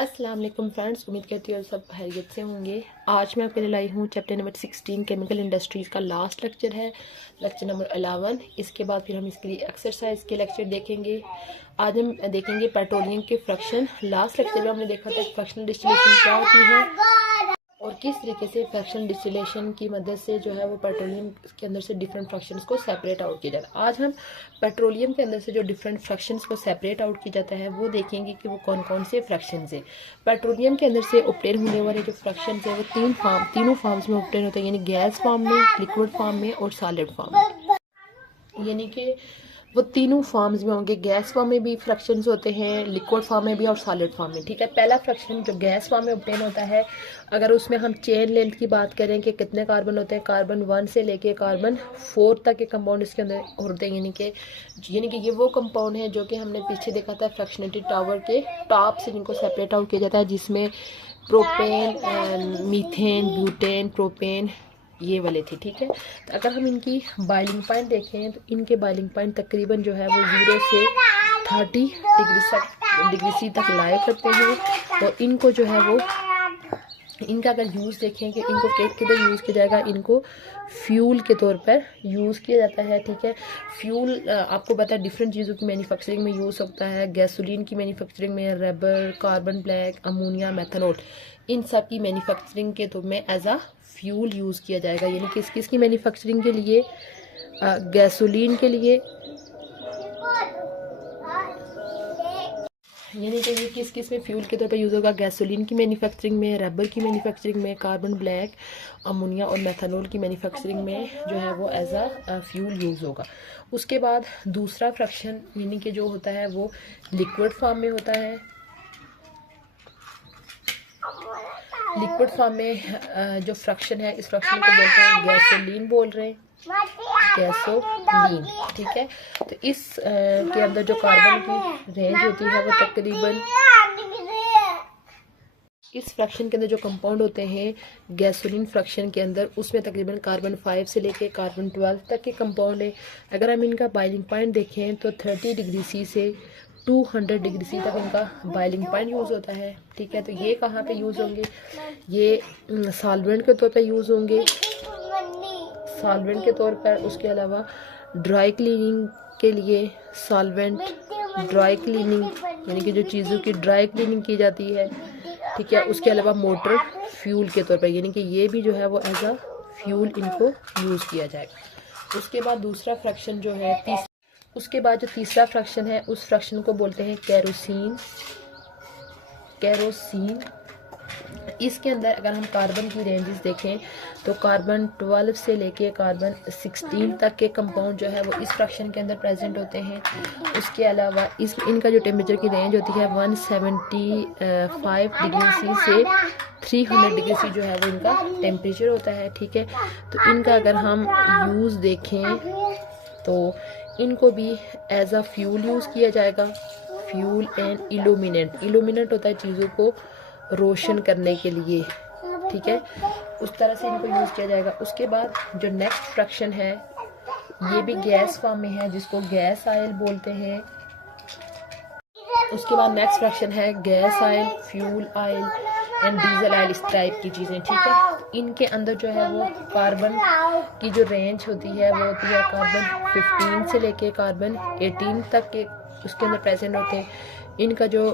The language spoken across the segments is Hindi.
अस्सलाम वालेकुम फ्रेंड्स, उम्मीद करती हूँ सब खैरियत से होंगे। आज मैं आपके लिए लाई हूँ चैप्टर नंबर 16 केमिकल इंडस्ट्रीज़ का लास्ट लेक्चर है, लेक्चर नंबर 11। इसके बाद फिर हम इसके लिए एक्सरसाइज के लेक्चर देखेंगे। आज हम देखेंगे पेट्रोलियम के फ्रैक्शन। लास्ट लेक्चर में हमने देखा था फ्रैक्शनल डिस्टिलेशन क्या होती है और किस तरीके से फ्रैक्शनल डिस्टिलेशन की मदद से जो है वो पेट्रोलियम के अंदर से डिफरेंट फ्रैक्शंस को सेपरेट आउट किया जाता है। आज हम पेट्रोलियम के अंदर से जो डिफरेंट फ्रैक्शंस को सेपरेट आउट किया जाता है वो देखेंगे कि वो कौन कौन से फ्रैक्शंस है। पेट्रोलियम के अंदर से ऑब्टेन होने वाले जो फ्रैक्शंस है वो तीनों फॉर्म्स में ऑब्टेन होते हैं, यानी गैस फॉर्म में, लिक्विड फॉर्म में और सॉलिड फॉर्म में। यानी कि वो तीनों फॉर्म्स में होंगे। गैस फॉर्म में भी फ्रैक्शंस होते हैं, लिक्विड फॉर्म में भी और सॉलिड फॉर्म में। ठीक है, पहला फ्रैक्शन जो गैस फॉर्म में ऑब्टेन होता है, अगर उसमें हम चेन लेंथ की बात करें कि कितने कार्बन होते हैं, कार्बन 1 से लेके कार्बन 4 तक के कंपाउंड इसके अंदर होते हैं। यानी कि ये वो कंपाउंड है जो कि हमने पीछे देखा था फ्रैक्शनलिटी टावर के टॉप से जिनको सेपरेट आउट किया जाता है, जिसमें प्रोपेन, मीथेन, ब्यूटेन, प्रोपेन ये वाले थे। ठीक है, तो अगर हम इनकी बॉइलिंग पॉइंट देखें तो इनके बॉइलिंग पॉइंट तकरीबन जो है वो 0 से 30 डिग्री सी तक लाया करते हैं। और इनको जो है वो इनका अगर यूज़ देखें कि इनको किधर यूज़ किया जाएगा, इनको फ्यूल के तौर पर यूज़ किया जाता है। ठीक है, फ्यूल आपको पता है डिफरेंट चीज़ों की मैन्युफैक्चरिंग में यूज़ होता है। गैसोलीन की मैन्युफैक्चरिंग में, rubber, carbon black, ammonia, methanol, इन सब की मैन्युफैक्चरिंग के तो में एज आ फ्यूल यूज़ किया जाएगा। यानी किस किस की मैन्युफैक्चरिंग के लिए, गैसोलीन के लिए, यानी कि ये किस किस में फ्यूल के तौर पर यूज़ होगा, गैसोलीन की मैन्युफैक्चरिंग में, रबर की मैन्युफैक्चरिंग में, कार्बन ब्लैक, अमोनिया और मेथनॉल की मैन्युफैक्चरिंग में जो है वो एज आ फ्यूल यूज़ होगा। उसके बाद दूसरा फ्रैक्शन यानी कि जो होता है वो लिक्विड फॉर्म में होता है। लिक्विड फॉर्म में जो फ्रैक्शन है, इस फ्रैक्शन को बोलते हैं गैसोलीन, बोल रहे हैं गैसोलीन। ठीक है, तो इस के अंदर जो कार्बन की रेंज होती है वो तकरीबन, इस फ्रैक्शन के अंदर जो कंपाउंड होते हैं गैसोलीन फ्रैक्शन के अंदर, उसमें तकरीबन कार्बन 5 से लेके कार्बन 12 तक के कंपाउंड है। अगर हम इनका बॉइलिंग पॉइंट देखें तो 30 डिग्री सी से 200 डिग्री सी तक इनका बॉइलिंग पॉइंट यूज़ होता है। ठीक है, तो ये कहाँ पे यूज़ होंगे, ये सॉल्वेंट के तौर पर यूज़ होंगे, सॉल्वेंट के तौर पर। उसके अलावा ड्राई क्लीनिंग के लिए सॉल्वेंट, ड्राई क्लीनिंग यानी कि जो चीज़ों की ड्राई क्लीनिंग की जाती है। ठीक है, उसके अलावा मोटर फ्यूल के तौर पर, यानी कि ये भी जो है वो एज आ फ्यूल इनको यूज़ किया जाएगा। उसके बाद दूसरा फ्रैक्शन जो है उसके बाद जो तीसरा फ्रैक्शन है उस फ्रैक्शन को बोलते हैं केरोसिन। इसके अंदर अगर हम कार्बन की रेंजेस देखें तो कार्बन 12 से लेके कार्बन 16 तक के कंपाउंड जो है वो इस फ्रैक्शन के अंदर प्रेजेंट होते हैं। उसके अलावा इनका जो टेम्परेचर की रेंज होती है 175 डिग्री सी से 300 डिग्री सी जो है वो इनका टेम्परेचर होता है। ठीक है, तो इनका अगर हम यूज़ देखें तो इनको भी एज अ फ्यूल यूज़ किया जाएगा। फ्यूल एंड इल्यूमिनेंट होता है चीज़ों को रोशन करने के लिए। ठीक है, उस तरह से इनको यूज़ किया जाएगा। उसके बाद जो नेक्स्ट फ्रैक्शन है ये भी गैस फॉर्म में है, जिसको गैस ऑयल बोलते हैं। उसके बाद नेक्स्ट फ्रैक्शन है gas oil, fuel oil and diesel oil, इस टाइप की चीज़ें। ठीक है, इनके अंदर जो है वो कार्बन की जो रेंज होती है वो होती है कार्बन 15 से लेके कार्बन 18 तक के उसके अंदर प्रेजेंट होते हैं। इनका जो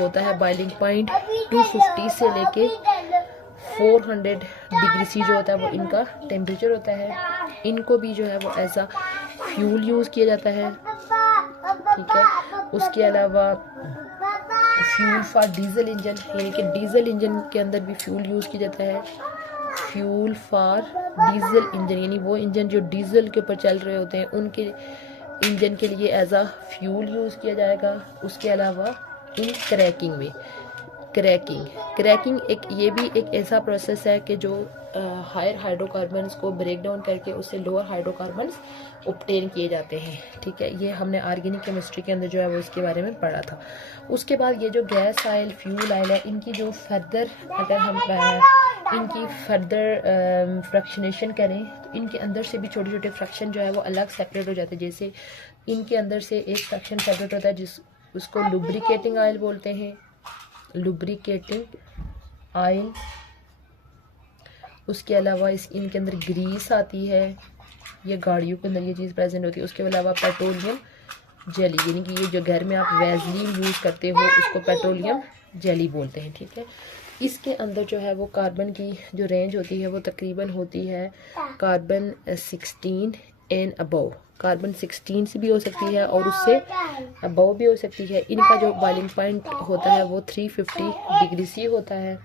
होता है बॉइलिंग पॉइंट 250 से लेके 400 डिग्री सी जो होता है वो इनका टेम्परेचर होता है। इनको भी जो है वो एज आ फ्यूल यूज़ किया जाता है। ठीक है, उसके अलावा फ्यूल फॉर डीजल इंजन, यानी कि डीजल इंजन के अंदर भी फ्यूल यूज़ किया जाता है। फ्यूल फॉर डीजल इंजन यानी वो इंजन जो डीजल के ऊपर चल रहे होते हैं उनके इंजन के लिए एज आ फ्यूल यूज़ किया जाएगा। उसके अलावा इन क्रैकिंग ये भी एक ऐसा प्रोसेस है कि जो हायर हाइड्रोकार्बन्स को ब्रेक डाउन करके उससे लोअर हाइड्रोकार्बन्स ऑब्टेन किए जाते हैं। ठीक है, ये हमने ऑर्गेनिक केमिस्ट्री के अंदर जो है वो इसके बारे में पढ़ा था। उसके बाद ये जो गैस ऑयल, फ्यूल ऑयल है, इनकी जो फर्दर अगर हम इनकी फर्दर फ्रैक्शनेशन करें तो इनके अंदर से भी छोटे छोटे फ्रैक्शन जो है वो अलग सेपरेट हो जाते हैं। जैसे इनके अंदर से एक फ्रैक्शन सेपरेट होता है उसको लुब्रिकेटिंग ऑयल बोलते हैं। लुब्रिकेटिंग ऑयल, उसके अलावा इनके अंदर ग्रीस आती है, ये गाड़ियों के अंदर ये चीज़ प्रेजेंट होती है। उसके अलावा पेट्रोलियम जेली, यानी कि ये जो घर में आप वैसलीन यूज़ करते हो उसको पेट्रोलियम जेली बोलते हैं, ठीक है। इसके अंदर जो है वो कार्बन की जो रेंज होती है वो तकरीबन होती है कार्बन 16 एंड अबव। कार्बन 16 से भी हो सकती है और उससे अबव भी हो सकती है। इनका जो बॉइलिंग पॉइंट होता है वो 350 डिग्री सी होता है।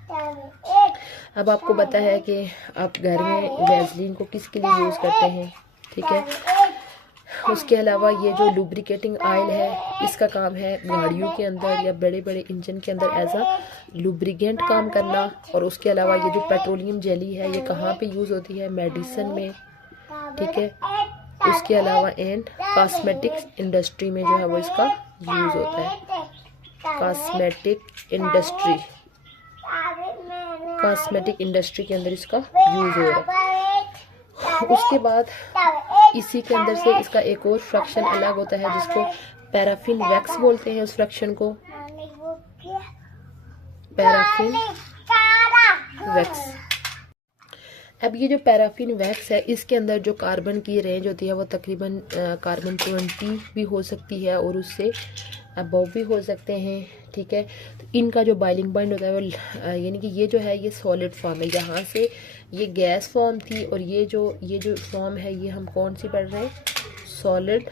अब आपको पता है कि आप घर में वैसलीन को किसके लिए यूज़ करते हैं, ठीक है। उसके अलावा ये जो लुब्रिकेटिंग ऑयल है इसका काम है गाड़ियों के अंदर या बड़े बड़े इंजन के अंदर एज अ लुब्रिकेंट काम करना। और उसके अलावा ये जो पेट्रोलियम जेली है ये कहाँ पे यूज़ होती है, मेडिसिन में, ठीक है। उसके अलावा एंड कॉस्मेटिक्स इंडस्ट्री में जो है वो इसका यूज़ होता है। कॉस्मेटिक इंडस्ट्री के अंदर इसका यूज़ हो रहा है। उसके बाद इसी के अंदर से इसका एक और फ्रैक्शन अलग होता है जिसको पैराफिन वैक्स बोलते हैं। उस फ्रैक्शन को पैराफिन वैक्स। अब ये जो पैराफिन वैक्स है इसके अंदर जो कार्बन की रेंज होती है वो तकरीबन कार्बन 20 भी हो सकती है और उससे अबव भी हो सकते हैं, ठीक है। तो इनका जो बॉइलिंग पॉइंट होता है वो यानी कि ये जो है ये सॉलिड फॉर्म है। यहाँ से ये गैस फॉर्म थी और ये जो फॉर्म है ये हम कौन सी पढ़ रहे हैं, सॉलिड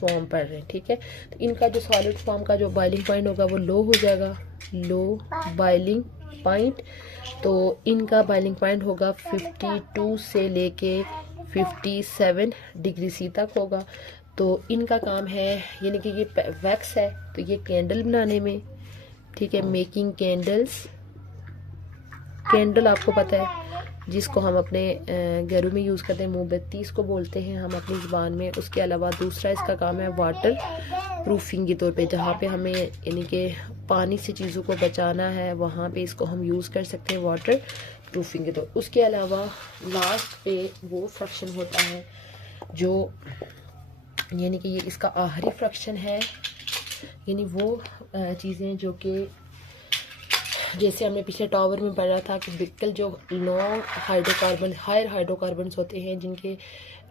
फॉर्म पढ़ रहे हैं, ठीक है। तो इनका जो सॉलिड फॉर्म का जो बॉइलिंग पॉइंट होगा वो लो हो जाएगा, लो बॉइलिंग पॉइंट। तो इनका बॉइलिंग पॉइंट होगा 52 से लेके 57 डिग्री सी तक होगा। तो इनका काम है यानी कि ये वैक्स है तो ये कैंडल बनाने में, ठीक है, मेकिंग कैंडल्स। कैंडल आपको पता है जिसको हम अपने घरों में यूज़ करते हैं, मोमबत्ती इसको बोलते हैं हम अपनी ज़ुबान में। उसके अलावा दूसरा इसका काम है वाटर प्रूफिंग के तौर पे, जहाँ पे हमें यानी कि पानी से चीज़ों को बचाना है वहाँ पे इसको हम यूज़ कर सकते हैं वाटर प्रूफिंग के तौर। उसके अलावा लास्ट पे वो फ्रैक्शन होता है जो यानी कि ये इसका आखिरी फ्रैक्शन है, यानी वो चीज़ें जो कि जैसे हमने पिछले टॉवर में पढ़ा था कि बिल्कुल जो लॉन्ग हाइड्रोकार्बन हायर हाइड्रोकार्बन्स होते हैं जिनके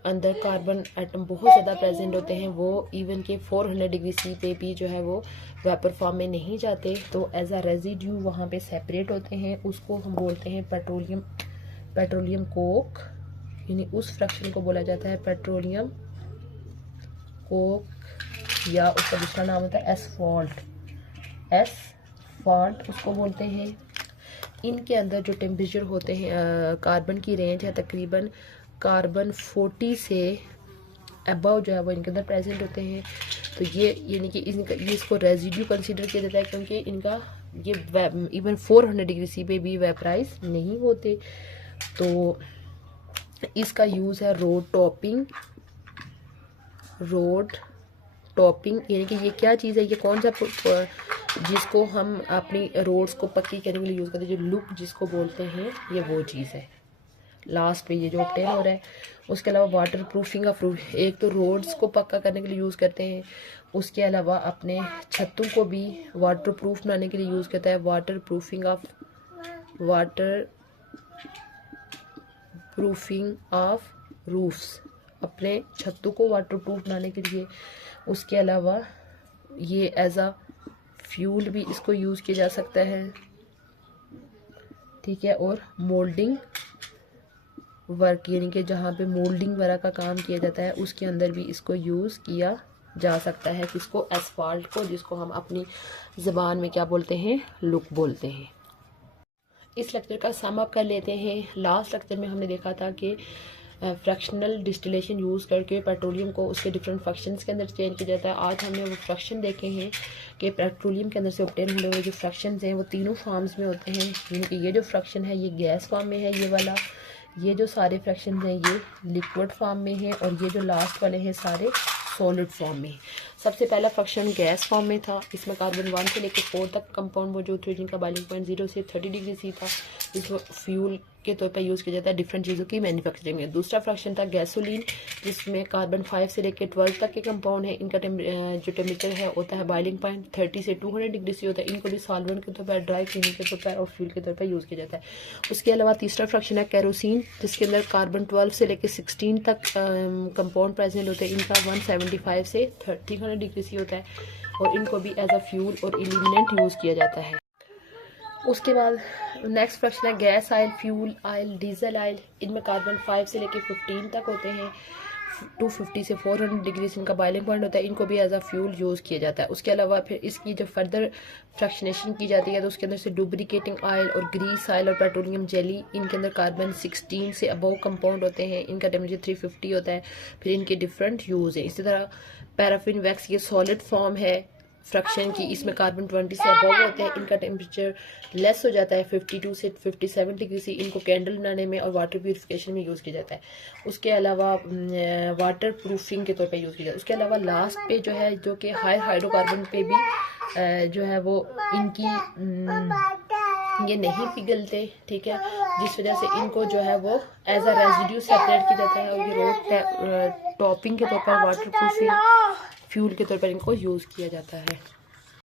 अंदर कार्बन एटम बहुत ज़्यादा प्रेजेंट होते हैं वो इवन के 400 डिग्री सी पे भी जो है वो वेपर फॉर्म में नहीं जाते, तो एज अ रेजिड्यू वहाँ पे सेपरेट होते हैं। उसको हम बोलते हैं पेट्रोलियम कोक, यानी उस फ्रैक्शन को बोला जाता है पेट्रोलियम कोक, या उसका दूसरा नाम होता है एसफॉल्ट उसको बोलते हैं। इनके अंदर जो टेम्परेचर होते हैं कार्बन की रेंज है तकरीबन कार्बन 40 से अबव जो है वो इनके अंदर प्रेजेंट होते हैं। तो ये यानी कि ये इसको रेजिड्यू कंसीडर किया जाता है क्योंकि इनका ये इवन 400 डिग्री सी पे भी वेपराइज नहीं होते। तो इसका यूज़ है रोड टॉपिंग, यानी कि ये क्या चीज़ है, ये कौन सा जिसको हम अपनी रोड्स को पक्की करने के लिए यूज़ करते हैं, जो लुक जिसको बोलते हैं, ये वो चीज़ है लास्ट पे ये जो ऑब्टेन हो रहा है। उसके अलावा वाटर प्रूफिंग एक तो रोड्स को पक्का करने के लिए यूज़ करते हैं, उसके अलावा अपने छतों को भी वाटर प्रूफ बनाने के लिए यूज़ करता है। वाटर प्रूफिंग ऑफ रूफ्स, अपने छतों को वाटर प्रूफ बनाने के लिए। उसके अलावा ये एज अ फ्यूल भी इसको यूज़ किया जा सकता है, ठीक है। और मोल्डिंग वर्क, यानी कि जहाँ पे मोल्डिंग वगैरह का काम किया जाता है उसके अंदर भी इसको यूज़ किया जा सकता है। किसको, एसफॉल्ट को, जिसको हम अपनी ज़बान में क्या बोलते हैं, लुक बोलते हैं। इस लेक्चर का सम अप कर लेते हैं। लास्ट लेक्चर में हमने देखा था कि फ्रैक्शनल डिस्टिलेशन यूज़ करके पेट्रोलियम को उसके डिफरेंट फ्रैक्शंस के अंदर चेंज किया जाता है। आज हमने वो फ्रैक्शन देखे हैं कि पेट्रोलियम के अंदर से ऑब्टेन होने वाले जो फ्रैक्शंस हैं वो तीनों फॉर्म्स में होते हैं, यानी कि ये जो फ्रैक्शन है ये गैस फॉर्म में है, ये वाला, ये जो सारे फ्रैक्शन हैं ये लिक्विड फॉर्म में है, और ये जो लास्ट वाले हैं सारे सॉलिड फॉर्म में। सबसे पहला फ्रैक्शन गैस फॉर्म में था, इसमें कार्बन 1 से लेकर 4 तक कंपाउंड मौजूद थे जिनका बॉइलिंग पॉइंट 0 से 30 डिग्री सी था। इसको फ्यूल के तौर पर यूज़ किया जाता है डिफरेंट चीज़ों की मैन्युफैक्चरिंग में। दूसरा फ्रैक्शन था गैसोलीन, जिसमें कार्बन 5 से लेकर 12 तक के कंपाउंड है। इनका जो टेम्परेचर है होता है बॉइलिंग पॉइंट 30 से 200 डिग्री से होता है। इनको भी सॉल्वेंट के तौर पर, ड्राई क्लीनिंग के तौर पर और फ्यूल के तौर पर यूज़ किया जाता है। उसके अलावा तीसरा फ्रैक्शन है कैरोसिन, जिसके अंदर कार्बन 12 से लेकर 16 तक कंपाउंड प्रेजेंट होते हैं। इनका 175 से 300 डिग्री सी होता है और इनको भी एज अ फ्यूल और इल्यूमिनेंट यूज़ किया जाता है। उसके बाद नेक्स्ट फ्रैक्शन है gas oil, fuel oil, diesel oil. इनमें कार्बन 5 से लेकर 15 तक होते हैं। 250 से 400 डिग्री से इनका बॉइलिंग पॉइंट होता है। इनको भी एज अ फ्यूल यूज़ किया जाता है। उसके अलावा फिर इसकी जब फर्दर फ्रैक्शनेशन की जाती है तो उसके अंदर से डुब्रिकेटिंग ऑयल और ग्रीस ऑयल और पेट्रोलियम जेली, इनके अंदर कार्बन 16 से अबव कंपाउंड होते हैं। इनका टेम्परेचर 350 होता है। फिर इनके डिफरेंट यूज़ है। इसी तरह पैराफिन वैक्स, ये सॉलिड फॉर्म है फ्रैक्शन की, इसमें कार्बन 20 से अबव होते हैं। इनका टेम्परेचर लेस हो जाता है 52 से 57 डिग्री से। इनको कैंडल बनाने में और वाटर प्यूरिफिकेशन में यूज़ किया जाता है। उसके अलावा वाटर प्रूफिंग के तौर पे यूज़ किया जाता है। उसके अलावा लास्ट पे जो है, जो कि हाई हाइड्रोकार्बन पे भी जो है वो इनकी ये नहीं पिघलते, ठीक है, जिस वजह से इनको जो है वो एज अ रेजिड्यू सेपरेट किया जाता है और ये रोड टॉपिंग के तौर पर वाटर प्रूफिंग फ्यूल के तौर पर इनको यूज़ किया जाता है।